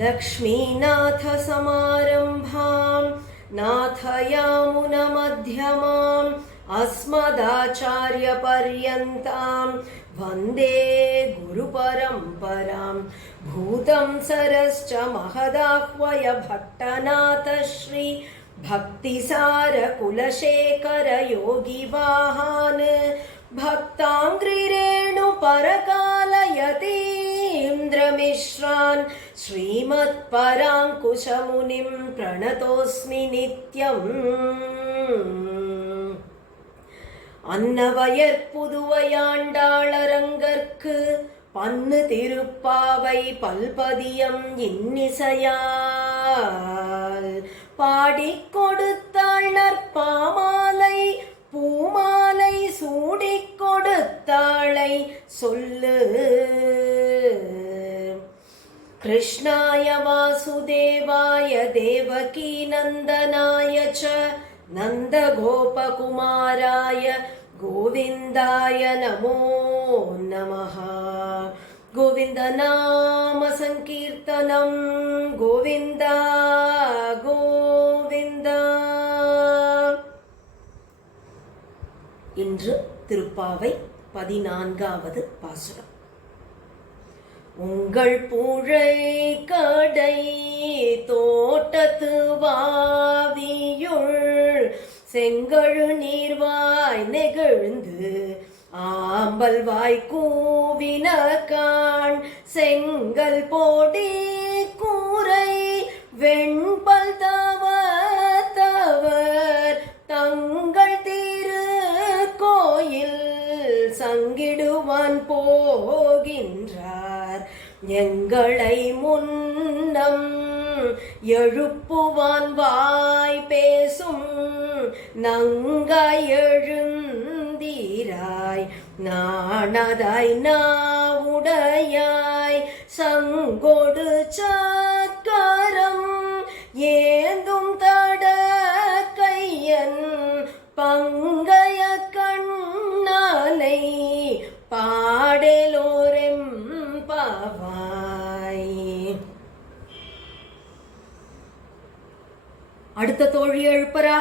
लक्ष्मीनाथसमारम्भां नाथयामुनमध्यमाम् अस्मदाचार्यपर्यन्तां वन्दे गुरुपरम्परां भूतं सरश्च महदाह्वय भट्टनाथ श्री भक्तिसारकुलशेखर योगिवाहान् भक्ताङ्घ्रिरेणुपरकालयतीन्द्रमिश्रान् श्रीमत्पराङ्कुशमुनिं प्रणतोऽस्मि नित्यम् அன்னவயற் புதுவையாண்டாளரங்கற்கு பன்னு திருப்பாவை பல்பதியம் இன்னிசையால் பாடிக் கொடுத்தாள் நற்பாமாலை பூமாலை சூடிக் கொடுத்தாளை சொல்லு. கிருஷ்ணாய வாசுதேவாய தேவகீ நந்தனாய ச நந்தகோபகுமாராய கோவிந்தாய நமோ நமः. கோவிந்த நாம சங்கீர்த்தனம் கோவிந்தா கோவிந்தா. இன்று திருப்பாவை 14வது பாசுரம். உங்கள் புழை கடை தோட்டத்து வாவியுள் செங்கழு நீர்வாய் நெகிழ்ந்து ஆம்பல் வாய் கூவின காண் செங்கல் போடி கூரை வெண்பல் தவர் தங்கள் திரு கோயில் சங்கிடுவான் போகின்றார் எங்களை முன்னம் எழுப்புவான் வாய் பேசும் நங்காய் எழுந்தீராய் நாணதாய் நாவுடையாய் சங்கொடு சக்கரம் ஏந்தும் தட கையன் பங்கைய கண்ணாலை பாடலோரெம் பாவாய். அடுத்த தோழி எழுப்பரா.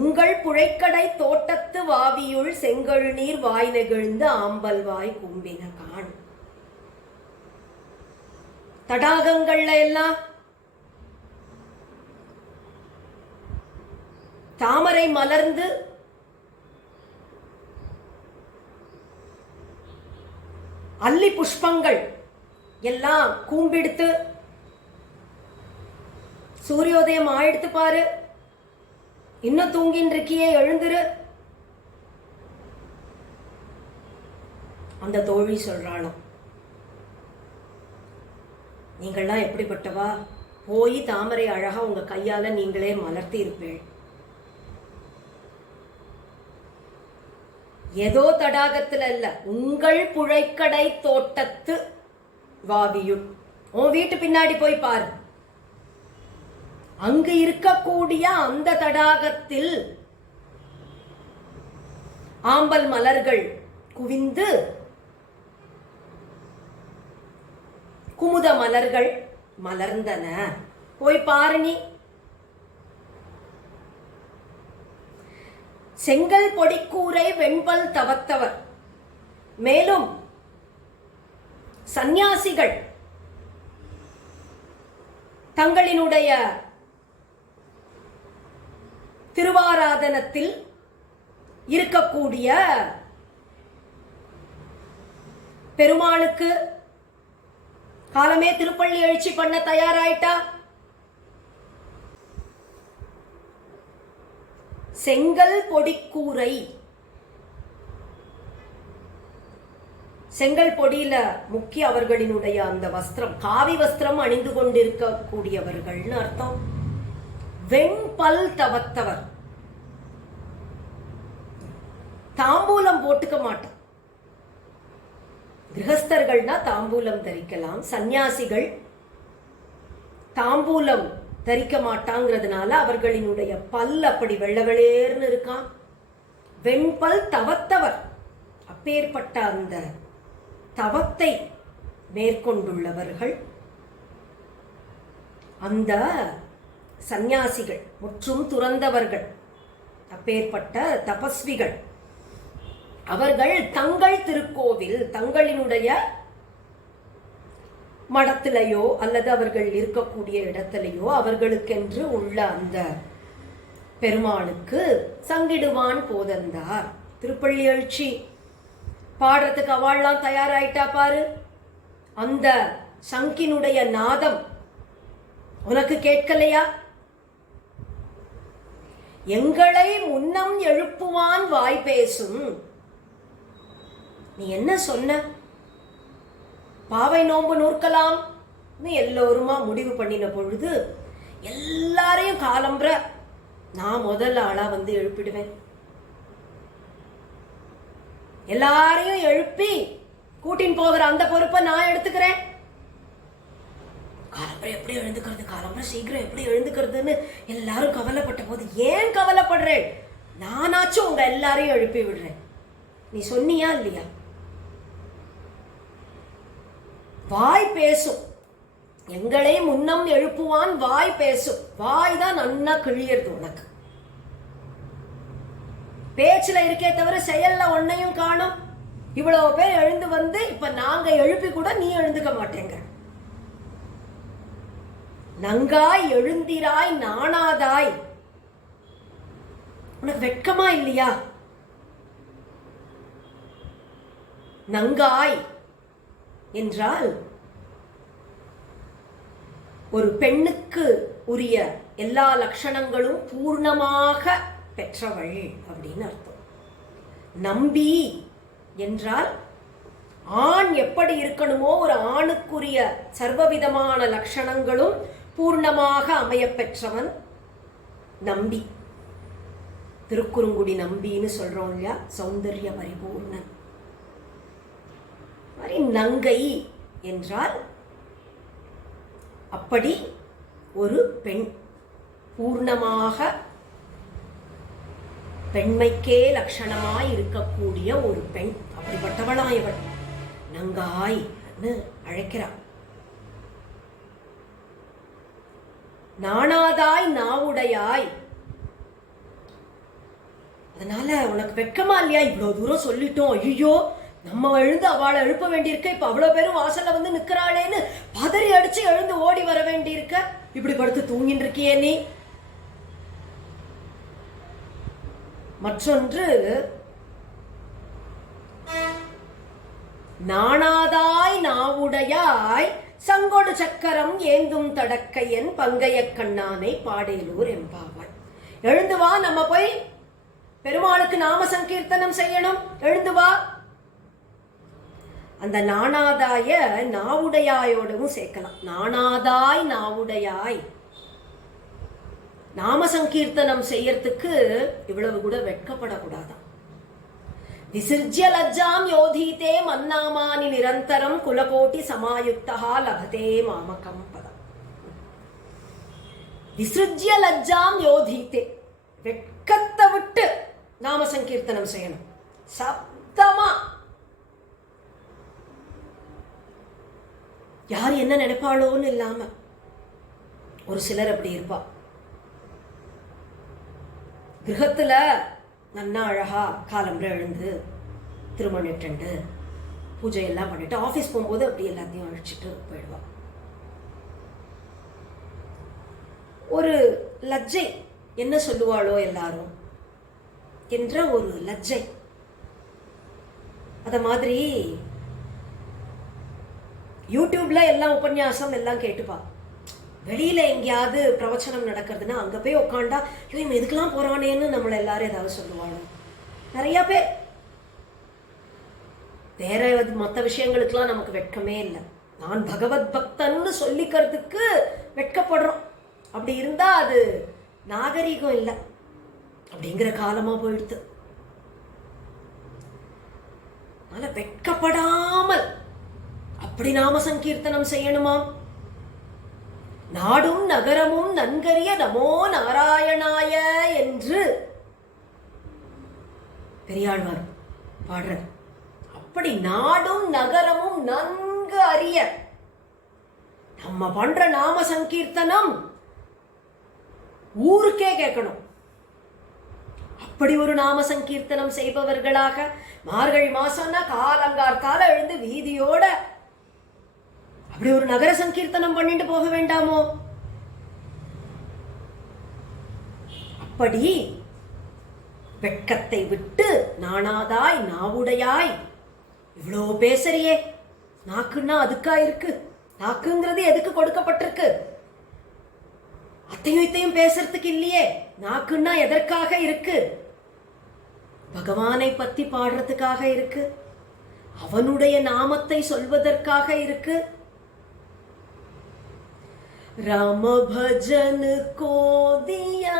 உங்கள் புழைக்கடை தோட்டத்து வாவியுள் செங்கழு நீர் வாய் நெகிழ்ந்து ஆம்பல் வாய் கும்பின காண். தடாகங்கள்ல எல்லாம் தாமரை மலர்ந்து அல்லி புஷ்பங்கள் எல்லாம் கூம்பிடுத்து சூரியோதயம் ஆயிடுத்து பாரு, இன்னும் தூங்கின் இருக்கியே எழுந்துரு. அந்த தோழி சொல்றாளாம், நீங்கள்லாம் எப்படிப்பட்டவா, போய் தாமரை அழகா உங்க கையால நீங்களே மலர்த்தி இருப்பேள். ஏதோ தடாகத்துல இல்ல, உங்கள் புழைக்கடை தோட்டத்து வாவியுள். உன் வீட்டு பின்னாடி போய் பாரு, அங்கு இருக்கக்கூடிய அந்த தடாகத்தில் ஆம்பல் மலர்கள் குவிந்து குமுத மலர்கள் மலர்ந்தன. போய் பாரு நீ. செங்கல் பொடிக்கூரை வெண்பல் தவத்தவர். மேலும் சந்நியாசிகள் தங்களினுடைய திருவாராதனத்தில் இருக்கக்கூடிய பெருமாளுக்கு காலமே திருப்பள்ளி எழுச்சி பண்ண தயாராயிட்டா. செங்கல் பொடிக்கூரை, செங்கல் பொடியில முக்கிய அவர்களினுடைய அந்த வஸ்திரம் காவி வஸ்திரம் அணிந்து கொண்டிருக்கக்கூடியவர்கள்னு அர்த்தம். வெண்பல் தவத்தவர், தாம்பூலம் போட்டுக்க மாட்டோம். கிரகஸ்தர்கள்னா தாம்பூலம் தரிக்கலாம், சந்நியாசிகள் தாம்பூலம் தரிக்க மாட்டாங்கிறதுனால அவர்களினுடைய பல் அப்படி வெள்ளவெளேர்னு இருக்கான். வெண்பல் தவத்தவர், அப்பேற்பட்ட அந்த தவத்தை மேற்கொண்டுள்ளவர்கள் அந்த சந்நியாசிகள், முற்றும் துறந்தவர்கள், அப்பேற்பட்ட தபஸ்விகள். அவர்கள் தங்கள் திருக்கோவில், தங்களினுடைய மடத்திலேயோ அல்லது அவர்கள் இருக்கக்கூடிய இடத்திலேயோ அவர்களுக்கென்று உள்ள அந்த பெருமாளுக்கு சங்கிடுவான் போதந்தார். திருப்பள்ளி எழுச்சி பாடுறதுக்கு அவள்லாம் தயாராயிட்டா பாரு. அந்த சங்கினுடைய நாதம் உனக்கு கேட்கலையா? எங்களை முன்னம் எழுப்புவான் வாய் பேசும். நீ என்ன சொன்ன? பாவை நோன்பு நூற்கலாம் எல்லோருமா முடிவு பண்ணின பொழுது எல்லாரையும் காலம்புற நான் முதல் ஆளா வந்து எழுப்பிடுவேன். எல்லாரையும் எழுப்பி கூட்டின் போகிற அந்த பொறுப்பை நான் எடுத்துக்கிறேன். காலம்புரை எப்படி எழுந்துக்கிறது, காலம்புரை சீக்கிரம் எப்படி எழுந்துக்கிறதுன்னு எல்லாரும் கவலைப்பட்ட போது ஏன் கவலைப்படுறேன்? நானாச்சும் உங்க எல்லாரையும் எழுப்பி விடுறேன். நீ சொன்னியா இல்லையா? வாய் பேசும். எங்களை முன்னம் எழுப்புவான் வாய் பேசும். வாய் தான் நன்னா கிழியறது உனக்கு. பேச்சுல இருக்கே தவிர செயல்ல ஒன்னையும் காணும். இவ்வளவு பேர் எழுந்து வந்து இப்ப நாங்க எழுப்பி கூட நீ எழுந்துக்க மாட்டேங்க. நங்காய் எழுந்திராய் நாணாதாய். உனக்கு வெட்கமா இல்லையா? நங்காய் என்றால் ஒரு பெண்ணுக்கு உரிய எல்லா லட்சணங்களும் பூர்ணமாக பெற்றவள் அப்படின்னு அர்த்தம். நம்பி என்றால் ஆண் எப்படி இருக்கணுமோ ஒரு ஆணுக்குரிய சர்வவிதமான லட்சணங்களும் பூர்ணமாக அமைய பெற்றவன் நம்பி. திருக்குறுங்குடி நம்பின்னு சொல்றோம் இல்லையா, சௌந்தர்ய பரிபூர்ணன். மாதிரி நங்கை என்றால் அப்படி ஒரு பெண், பூர்ணமாக பெண்மைக்கே லட்சணமாய் இருக்கக்கூடிய ஒரு பெண். அப்படிப்பட்டவளாயவள் நங்காய் அழைக்கிறாள். நாணாதாய் நாவுடையாய். அதனால உனக்கு வெட்கமா இல்லையா? இவ்வளவு தூரம் சொல்லிட்டோம், ஐயோ நம்ம எழுந்து அவளை எழுப்ப வேண்டியிருக்க, இப்ப அவ்வளவு பேரும் வாசல்ல வந்து நிக்கிறாளேன்னு பதறி அடிச்சு எழுந்து ஓடி வர வேண்டியிருக்க, இப்படி படுத்து தூங்கிட்டு இருக்கியே நீ. மற்றொன்று நாணாதாய் நாவுடையாய் சங்கொடு சக்கரம் ஏந்தும் தடக்கையன் பங்கைய கண்ணானை பாடேலூர் எம்பாவாய். எழுந்து வா, நம்ம போய் பெருமாளுக்கு நாம சங்கீர்த்தனம் செய்யணும். எழுந்து வா. அந்த நாணாதாய நாவுடையாயோடவும் சேர்க்கலாம். நாணாதாய் நாவுடையாய். நாம சங்கீர்த்தனம் செய்யறதுக்கு இவ்வளவு கூட வெட்கப்படக்கூடாதான். விசிர்ஜ்ய லஜ்ஜாம் யோதீதே மன்னாமானி நிரந்தரம் குலகோட்டி சமாயுக்தா லபதே மாமகம் பதம். விசிர்ஜ்ய லஜ்ஜாம் யோதீதே, வெட்கத்தை விட்டு நாம சங்கீர்த்தனம் செய்யணும். சப்தமா. யார் என்ன நினைப்பாளோன்னு இல்லாம. ஒரு சிலர் அப்படி இருப்பா. கிரகத்துல நன்னா அழகா காலம்புரை எழுந்து திருமணிட்டு பூஜை எல்லாம் பண்ணிட்டு ஆஃபீஸ் போகும்போது அப்படி எல்லாத்தையும் அழிச்சிட்டு போயிடுவா. ஒரு லஜ்ஜை, என்ன சொல்லுவாளோ எல்லாரும் என்ற ஒரு லஜ்ஜை. அத மாதிரி யூடியூப்ல எல்லாம் உபன்யாசம் எல்லாம் கேட்டுப்பா. வெளியில எங்கேயாவது பிரவச்சனம் நடக்கிறதுனா அங்க போய் உட்காண்டா இவன் எதுக்கெல்லாம் போறானேன்னு நம்மளை எல்லாரும் ஏதாவது சொல்லுவாங்க. நிறைய பேர் வேற மற்ற விஷயங்களுக்கெல்லாம் நமக்கு வெட்கமே இல்லை. நான் பகவத் பக்தன்னு சொல்லிக்கிறதுக்கு வெட்கப்படுறோம். அப்படி இருந்தா அது நாகரீகம் இல்லை அப்படிங்கிற காலமா போயிடுது. அதனால வெட்கப்படாமல் அப்படி நாம சங்கீர்த்தனம் செய்யணுமாம். நாடும் நகரமும் நன்கரிய நமோ நாராயணாய என்று பெரியாழ்வார் பாடுற. அப்படி நாடும் நகரமும் நன்கு நன்கு அறிய நம்ம பண்ற நாம சங்கீர்த்தனம் ஊருக்கே கேட்கணும். அப்படி ஒரு நாம சங்கீர்த்தனம் செய்பவர்களாக மார்கழி மாசம்னா காலங்கார்த்தால எழுந்து வீதியோட அப்படி ஒரு நகர சங்கீர்த்தனம் பண்ணிட்டு போக வேண்டாமோ? அப்படி வெட்கத்தை விட்டு நாணாதாய் நாவுடையாய் இவ்வளோ பேசறியே. நாக்குன்னா அதுக்கா இருக்கு? நாக்குங்கிறது எதுக்கு கொடுக்கப்பட்டிருக்கு? அத்தையும் இத்தையும் பேசுறதுக்கு இல்லையே. நாக்குன்னா எதற்காக இருக்கு? பகவானை பத்தி பாடுறதுக்காக இருக்கு, அவனுடைய நாமத்தை சொல்வதற்காக இருக்கு. राम भजन को दिया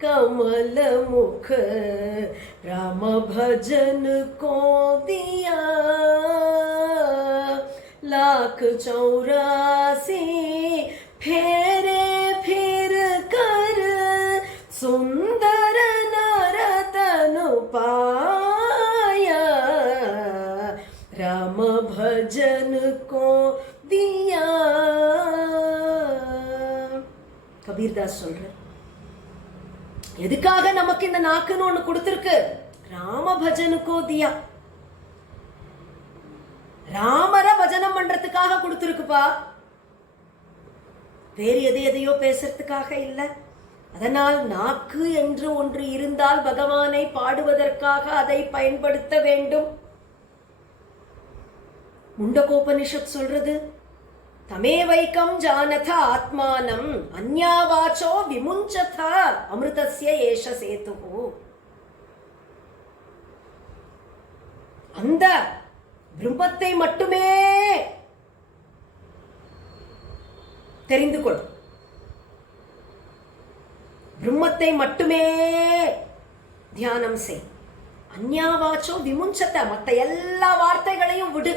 कमल मुख, राम भजन को दिया 184 फेरे फिर कर सुंदर नरतनु पाया, राम भजन को दिया. கபீர்தாஸ் சொல்ற, எதுக்காக நமக்கு இந்த நாக்குன்னு ஒண்ணு கொடுத்திருக்கு? ராம பஜனுக்கோ தியா, ராமர பஜனம் பண்றதுக்காக கொடுத்திருக்குப்பா. வேறு எதையோ பேசுறதுக்காக இல்ல. அதனால் நாக்கு என்று ஒன்று இருந்தால் பகவானை பாடுவதற்காக அதை பயன்படுத்த வேண்டும். முண்டகோபனிஷத் சொல்றது, தமேவைக்கம் ஜானத ஆத்மானம் அந்யாவாச்சோ விமுஞ்சத அமிர்தஸ்ய ஏஷ சேதுஹு. அந்த பிரம்மத்தை மட்டுமே தெரிந்து கொள், பிரம்மத்தை மட்டுமே தியானம் செய். அந்யாவாச்சோ விமுஞ்சத, மற்ற எல்லா வார்த்தைகளையும் விடு,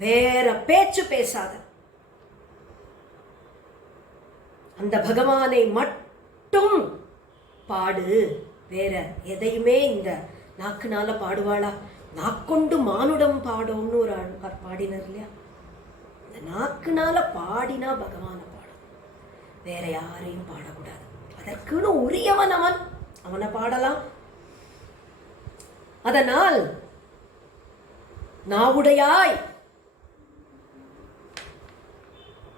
வேற பேச்சு பேசாத. அந்த பகவானை மட்டும் பாடு, வேற எதையுமே இந்த நாக்குனால பாடுவாளா? நாக்கொண்டு மானுடம் பாடும்னு ஒரு ஆழ்வார் பாடினார் இல்லையா? இந்த நாக்குனால பாடினா பகவானை பாடும், வேற யாரையும் பாடக்கூடாது. அதற்குன்னு உரியவன் அவன், அவனை பாடலாம். அதனால் நாவுடையாய்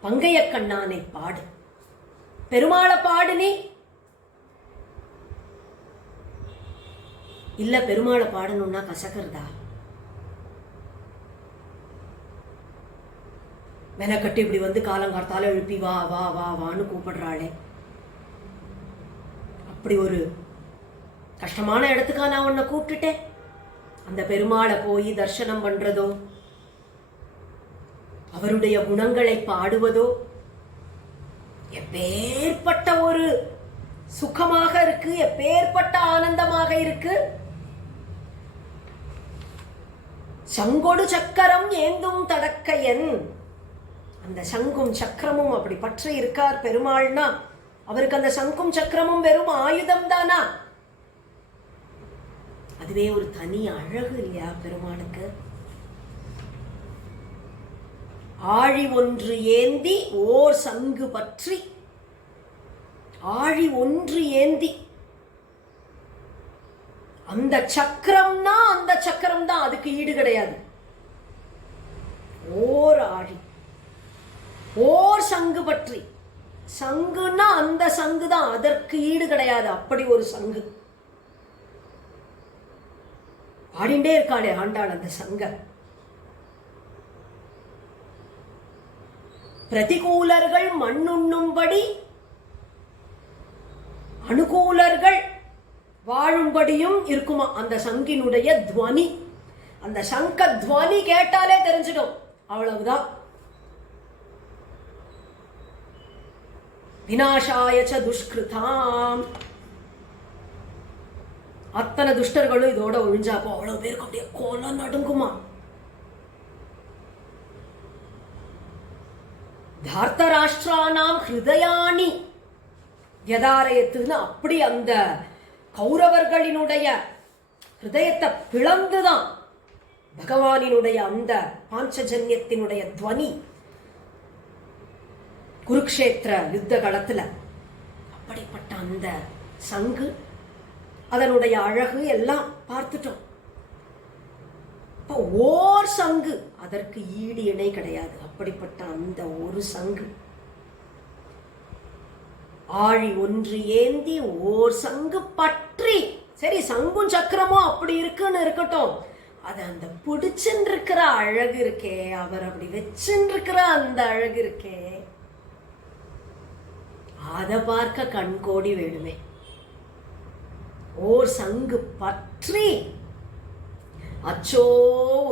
பங்கைய கண்ணானை பாடு, பெருமாளை பாடு. நீ இல்ல பெருமாளை பாடணும்னா கசக்கிறதா? மெனக்கட்டு இப்படி வந்து காலங்கார்த்தால எழுப்பி வா வா வா வான்னு கூப்பிடுறாளே, அப்படி ஒரு கஷ்டமான இடத்துக்கா நான் உன்னை கூப்பிட்டுட்டேன்? அந்த பெருமாளை போய் தர்சனம் பண்றதோ, அவருடைய குணங்களை பாடுவதோ எப்பேற்பட்ட ஒரு சுகமாக இருக்கு, எப்பேற்பட்ட ஆனந்தமாக இருக்கு. சங்கொடு சக்கரம் ஏந்தும் தடக்கையன், அந்த சங்கும் சக்கரமும் அப்படி பற்றி இருக்கார் பெருமாள்னா, அவருக்கு அந்த சங்கும் சக்கரமும் வெறும் ஆயுதம் தானா? அதுவே ஒரு தனி அழகு இல்லையா பெருமாளுக்கு? ஆழி ஒன்று ஏந்தி ஓர் சங்கு பற்றி, ஆழி ஒன்று ஏந்தி, அந்த சக்கரம்னா அந்த சக்கரம் தான், அதுக்கு ஈடு கிடையாது. ஓர் ஆழி, ஓர் சங்கு பற்றி, சங்குன்னா அந்த சங்கு தான், அதற்கு ஈடு கிடையாது. அப்படி ஒரு சங்கு பாடிண்டே இருக்காளே ஆண்டாள் அந்த சங்க. பிரதிகூலர்கள் மண்ணுண்ணும்படி, அனுகூலர்கள் வாழும்படியும் இருக்குமா அந்த சங்கினுடைய துவனி. அந்த சங்க துவனி கேட்டாலே தெரிஞ்சிடும், அவ்வளவுதான். விநாசாயச்ச துஷ்கிருதாம், அத்தனை துஷ்டர்களும் இதோட ஒழிஞ்சாப்போ அவ்வளவு பேருக்கு அப்படியே கோலம் நடுங்குமா. தார்த்தராஷ்டிரானாம் ஹிருதயானி யதாரயத்துன்னு அப்படி அந்த கௌரவர்களினுடைய ஹிருதயத்தை பிளந்துதான் பகவானினுடைய அந்த பாஞ்சஜன்யத்தினுடைய துவனி குருக்ஷேத்திர யுத்த களத்துல. அப்படிப்பட்ட அந்த சங்கு, அதனுடைய அழகு எல்லாம் பார்த்துட்டோம். ஓர் சங்கு, அதற்கு ஈடு இணை கிடையாது. அப்படிப்பட்ட அந்த ஒரு சங்கு, ஆழி ஒன்று ஏந்தி ஓர் சங்கு பற்றி. சரி, சங்கும் சக்கரமும் அப்படி இருக்குன்னு இருக்கட்டும், அது அந்த பிடிச்சுன்னு இருக்கிற அழகு இருக்கே, அவர் அப்படி வச்சுன்னு இருக்கிற அந்த அழகு இருக்கே, அதை பார்க்க கண்கோடி வேணுமே. ஓர் சங்கு பற்றி அச்சோ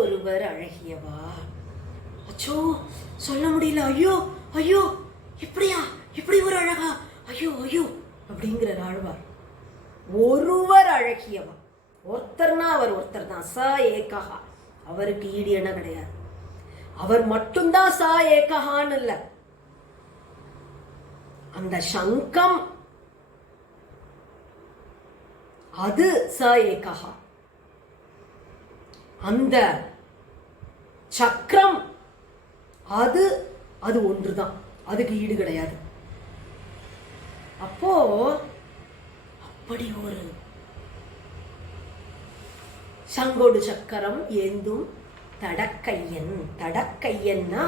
ஒருவர் அழகியவா. அச்சோ சொல்ல முடியல. ஐயோ ஐயோ, இப்படியா, இப்படி ஒரு அழகா, ஐயோ ஐயோ அப்படிங்கிற ஆழ்வார். ஒருவர் அழகியவா, ஒருத்தர்னா அவர் ஒருத்தர் தான். ச ஏகஹா, அவருக்கு ஈடு என்ன கிடையாது. அவர் மட்டும்தான் ச ஏகஹான்னு இல்ல, அந்த சங்கம் அது ச ஏகஹா, அந்த சக்கரம் அது அது ஒன்றுதான், அதுக்கு ஈடு கிடையாது. அப்போ அப்படி ஒரு சங்கோடு சக்கரம் ஏந்தும் தடக்கையன். தடக்கையன்னா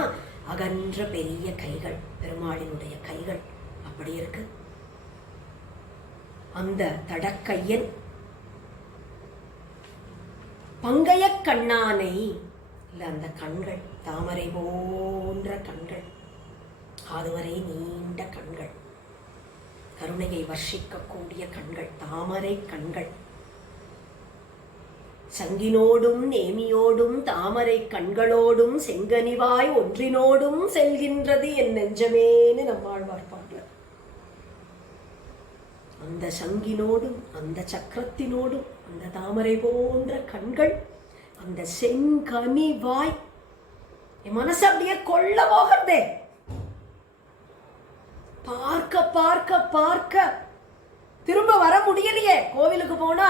அகன்ற பெரிய கைகள், பெருமாளினுடைய கைகள் அப்படி இருக்கு. அந்த தடக்கையன் பங்கைய கண்ணானை, இல்ல அந்த கண்கள் தாமரை போன்ற கண்கள், அதுவரை நீண்ட கண்கள், கருணையை வர்ஷிக்கக்கூடிய கண்கள், தாமரை கண்கள். சங்கினோடும் நேமியோடும் தாமரை கண்களோடும் செங்கனிவாய் ஒன்றினோடும் செல்கின்றது என் நெஞ்சமேன்னு நம்மாழ்வார் பாடுறார். அந்த சங்கினோடும் அந்த சக்கரத்தினோடும் அந்த தாமரை போன்ற கண்கள், அந்த செங்கனிவாய், என் மனசு அப்படியே கொள்ள போகிறதே. பார்க்க பார்க்க பார்க்க திரும்ப வர முடியலையே. கோவிலுக்கு போனா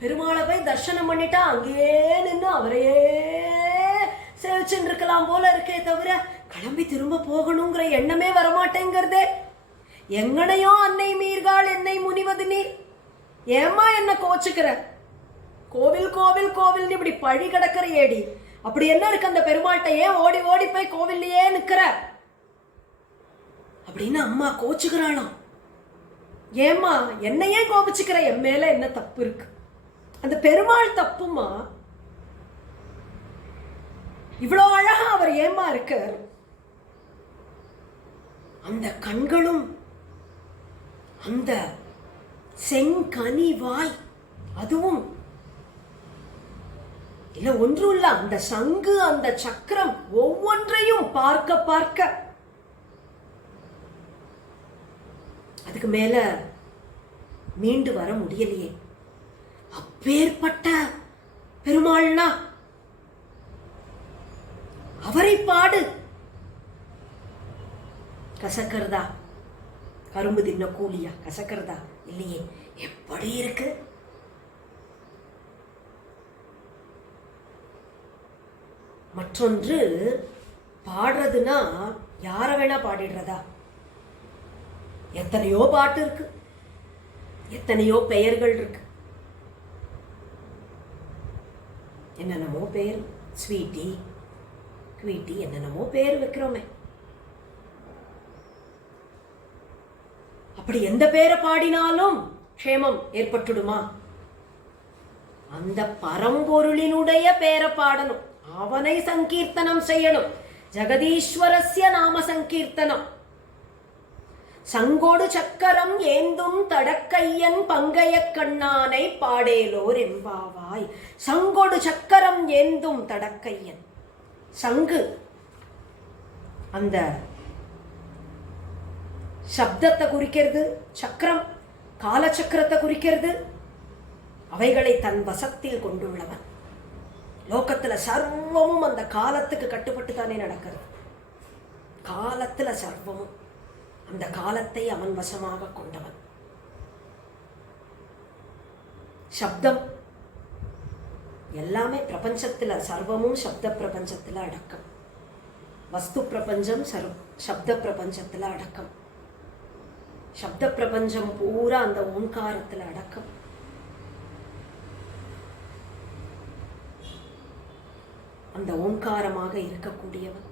பெருமாளை போய் தர்சனம் பண்ணிட்டா அங்கேயே நின்று அவரையே சேவிச்சுட்டு இருக்கலாம் போல இருக்கே தவிர கிளம்பி திரும்ப போகணுங்கிற எண்ணமே வரமாட்டேங்கிறதே. எங்கனையோ அன்னை மீர்காள் என்னை முனிவது நீர், ஏமா என்ன கோச்சுக்கிற? கோவில் கோவில் கோவில் இப்படி பழி கிடக்கிற ஏடி, அப்படி என்ன இருக்கு அந்த பெருமாள்கிட்ட? ஏன் ஓடி ஓடி போய் கோவில்லையே நிக்கிற அப்படின்னு அம்மா கோச்சுக்கிறாளாம். ஏமா என்னையே கோபிச்சுக்கிற, என் மேல என்ன தப்பு இருக்கு? அந்த பெருமாள் தப்புமா? இவ்வளோ அழகா அவர் ஏமா இருக்கார்? அந்த கண்களும் அந்த செங்கனிவாய், அதுவும் இல்ல ஒன்றும் இல்ல, அந்த சங்கு அந்த சக்கரம் ஒவ்வொன்றையும் பார்க்க பார்க்க அதுக்கு மேல மீண்டு வர முடியலையே. அப்பேற்பட்ட பெருமாள்னா அவரை பாடு. கசக்கிறதா? கரும்பு தின்ன கூலியா? கசக்கிறதா? இல்லையே. எப்படி இருக்கு? மற்றொன்று பாடுறதுன்னா யார வேணா பாடிடுறதா? எத்தனையோ பாட்டு இருக்கு, எத்தனையோ பெயர்கள் இருக்கு, என்னென்னமோ பெயர், ஸ்வீட்டி குவீட்டி, என்னென்னமோ பெயர் வைக்கிறோமே. அப்படி எந்த பேரை பாடினாலும் க்ஷேமம் ஏற்பட்டுடுமா? அந்த பரம்பொருளினுடைய பேரை பாடணும், அவனை சங்கீர்த்தனம் செய்யணும். ஜெகதீஸ்வரஸ்ய நாம சங்கீர்த்தனம். சங்கோடு சக்கரம் ஏந்தும் தடக்கையன் பங்கைய கண்ணானை பாடேலோர் எம்பாவாய். சங்கோடு சக்கரம் ஏந்தும் தடக்கையன். சங்கு அந்த சப்தத்தை குறிக்கிறது, சக்கரம் காலச்சக்கரத்தை குறிக்கிறது. அவைகளை தன் வசத்தில் கொண்டுள்ளவன். லோகத்துல சர்வமும் அந்த காலத்துக்கு கட்டுப்பட்டு தானே நடக்கிறது. காலத்துல சர்வமும் அந்த காலத்தை அவன் வசமாக கொண்டவன். சப்தம் எல்லாமே பிரபஞ்சத்துல சர்வமும் சப்த பிரபஞ்சத்துல அடக்கம். வஸ்து பிரபஞ்சம் சப்த பிரபஞ்சத்துல அடக்கம். சப்த பிரபஞ்சம் பூரா அந்த ஓங்காரத்துல அடக்கம். அந்த ஓங்காரமாக இருக்கக்கூடியவன்.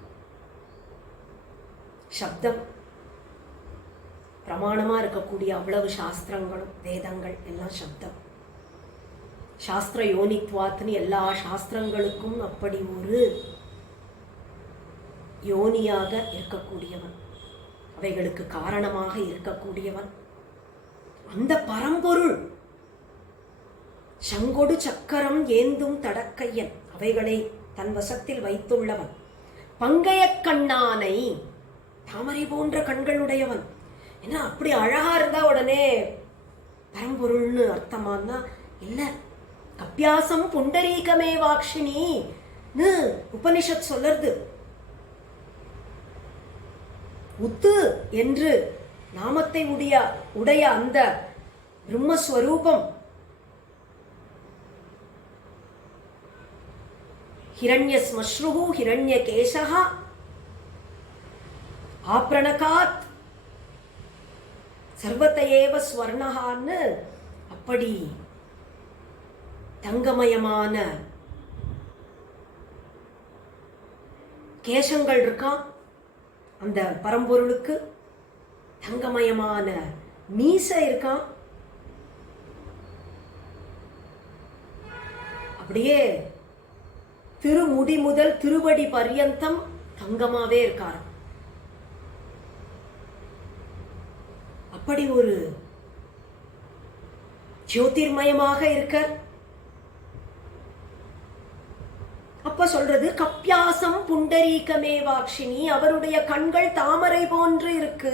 சப்தம் பிரமாணமா இருக்கக்கூடிய அவ்வளவு சாஸ்திரங்களும் வேதங்கள் எல்லாம் சப்தம். சாஸ்திர யோனித்வாத்னு எல்லா சாஸ்திரங்களுக்கும் அப்படி ஒரு யோனியாக இருக்கக்கூடியவன், அவைகளுக்கு காரணமாக இருக்கக்கூடியவன். அந்த பரம்பொருள் சங்கொடு சக்கரம் ஏந்தும் தடக்கையன், அவைகளை தன் வசத்தில் வைத்துள்ளவன். பங்கைய கண்ணானை, தாமரை போன்ற கண்களுடையவன். ஏன்னா அப்படி அழகா இருந்தா உடனே பரம்பொருள்னு அர்த்தமானா இல்ல. கப்பியாசம் புண்டரீகமே வாக்ஷினி உபனிஷத் சொல்லுறது. உத்து என்று நாமத்தை உடைய அந்த பிரம்மஸ்வரூபம் ஹிரண்ய ஸ்மஸ்ருஹு ஹிரண்ய கேசஹா ஆப்ரணகாத் சர்வத்தையேவ ஸ்வர்ணஹான்னு அப்படி தங்கமயமான கேசங்கள் இருக்கான் அந்த பரம்பொருளுக்கு. தங்கமயமான மீசை இருக்கான். அப்படியே திருமுடி முதல் திருவடி பர்யந்தம் தங்கமாவே இருக்கார். அப்படி ஒரு ஜோதிர்மயமாக இருக்க. அப்ப சொல்றது கப்பியாசம் புண்டரீகமே வாக்ஷினி, அவருடைய கண்கள் தாமரை போன்று இருக்கு.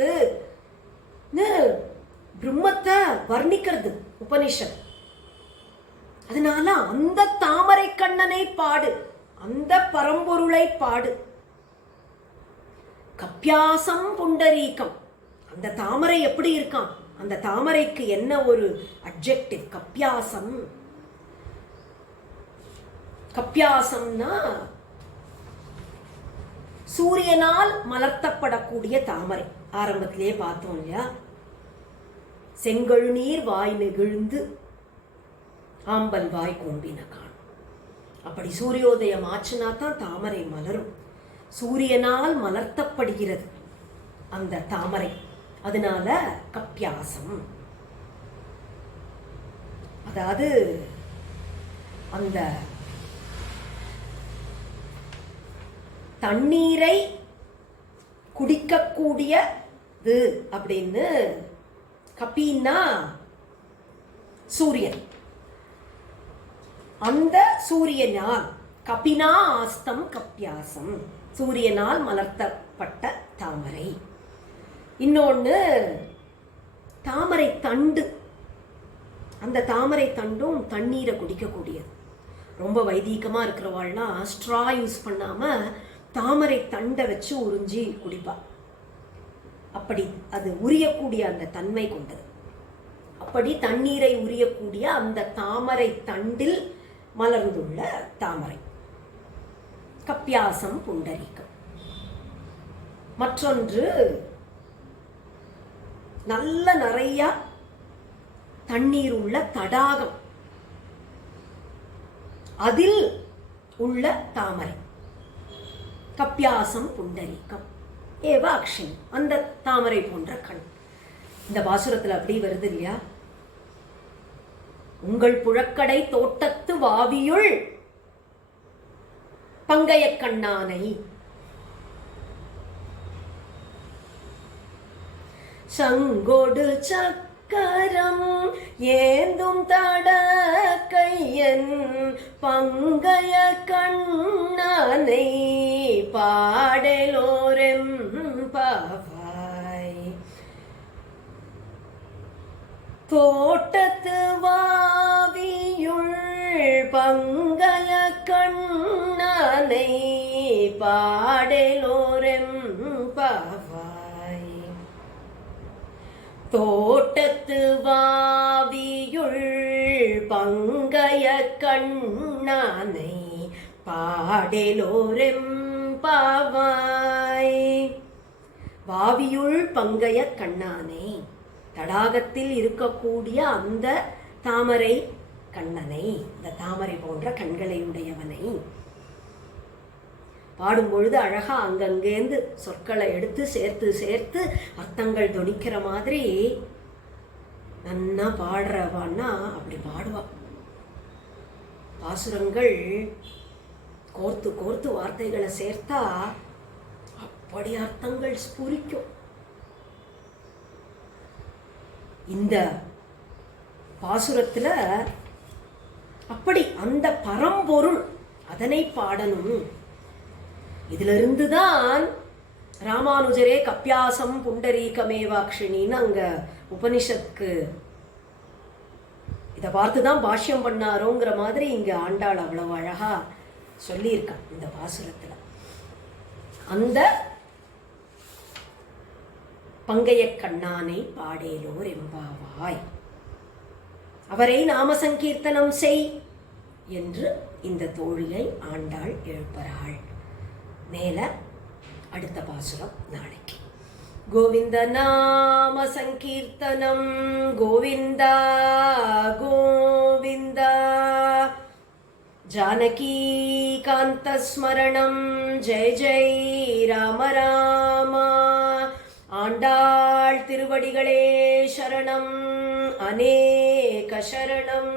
பிரம்மத்தை வர்ணிக்கிறது உபனிஷத். அதனால அந்த தாமரை கண்ணனை பாடு, அந்த பரம்பொருளை பாடு. கப்பியாசம் புண்டரீகம், அந்த தாமரை எப்படி இருக்கான், அந்த தாமரைக்கு என்ன ஒரு அட்ஜெக்டிவ் கப்பியாசம். கப்பியாசம்னா சூரியனால் மலர்த்தப்படக்கூடிய தாமரை. ஆரம்பத்திலே பார்த்தோம் இல்லையா, செங்கழு நீர் வாய் நெகிழ்ந்து ஆம்பல் வாய் கோம்பின காணும். அப்படி சூரியோதயம் ஆச்சுனா தான் தாமரை மலரும். சூரியனால் மலர்த்தப்படுகிறது அந்த தாமரை, அதனால கப்பியாசம். அதாவது அந்த தண்ணீரை குடிக்கக்கூடியது அப்படின்னு. கப்பின்னா சூரியன். அந்த சூரியனால் கபினா ஆஸ்தம் கப்பியாசம், சூரியனால் மலர்த்தப்பட்ட தாமரை. இன்னொன்று தாமரை தண்டு. அந்த தாமரை தண்டும் தண்ணீரை குடிக்கக்கூடியது. ரொம்ப வைதீகமாக இருக்கிறவாள்லாம் ஸ்ட்ரா யூஸ் பண்ணாமல் தாமரை தண்டை வச்சு உறிஞ்சி குடிப்பா. அப்படி அது உரியக்கூடிய அந்த தன்மை கொண்டது. அப்படி தண்ணீரை உரியக்கூடிய அந்த தாமரை தண்டில் மலர்ந்துள்ள தாமரை கப்பியாசம் புண்டரீகம். மற்றொன்று நல்ல நிறைய தண்ணீர் உள்ள தடாகம், அதில் உள்ள தாமரை கப்பியாசம் புண்டரீகம் ஏவ அக்ஷினி, அந்த தாமரை போன்ற கண். இந்த பாசுரத்தில் அப்படி வருது இல்லையா, உங்கள் புழக்கடை தோட்டத்து வாவியுள் பங்கைய கண்ணானை சங்கொடு சக்கரம் ஏந்தும் தடக்கையன் பங்கைய கண்ணானை பாடலோரெம் பாவாய். தோட்டத்து வாவியுள் பங்கைய கண்ணானை பாடலோரெம் பாவாய். தோட்டத்து வாவியுள் பங்கைய பங்கைய கண்ணானை பாடேலோரெம்பாவாய். வாவியுள் பங்கைய கண்ணானை, தடாகத்தில் இருக்கக்கூடிய அந்த தாமரை கண்ணனை, இந்த தாமரை போன்ற கண்களை உடையவனை பாடும்பொழுது அழகா அங்கங்கேந்து சொற்களை எடுத்து சேர்த்து சேர்த்து அர்த்தங்கள் தொனிக்கிற மாதிரி நன்னா பாடுறவான்னா அப்படி பாடுவா. பாசுரங்கள் கோர்த்து கோர்த்து வார்த்தைகளை சேர்த்தா அப்படி அர்த்தங்கள் ஸ்புரிக்கும். இந்த பாசுரத்துல அப்படி அந்த பரம்பொருள் அதனை பாடணும். இதுல இருந்துதான் ராமானுஜரே கப்பியாசம் புண்டரீகமேவாக்ஷினின்னு அங்க உபனிஷத்துக்கு இதை பார்த்துதான் பாஷ்யம் பண்ணாரோங்கிற மாதிரி இங்க ஆண்டாள் அவ்வளவு அழகா சொல்லியிருக்கான் இந்த பாசுரத்துல. அந்த பங்கைய கண்ணானை பாடேலோர் எம்பாவாய், அவரை நாம சங்கீர்த்தனம் செய் என்று இந்த தோழியை ஆண்டாள் எழுப்புறாள். மேல அடுத்த பாசுரம் நாளைக்கு. கோவிந்த நாம சங்கீர்த்தனம் கோவிந்தா கோவிந்தா, ஜானகி காந்த ஸ்மரணம் ஜெய ஜெய் ராம ராமா. ஆண்டாள் திருவடிகளே சரணம், அநேக சரணம்.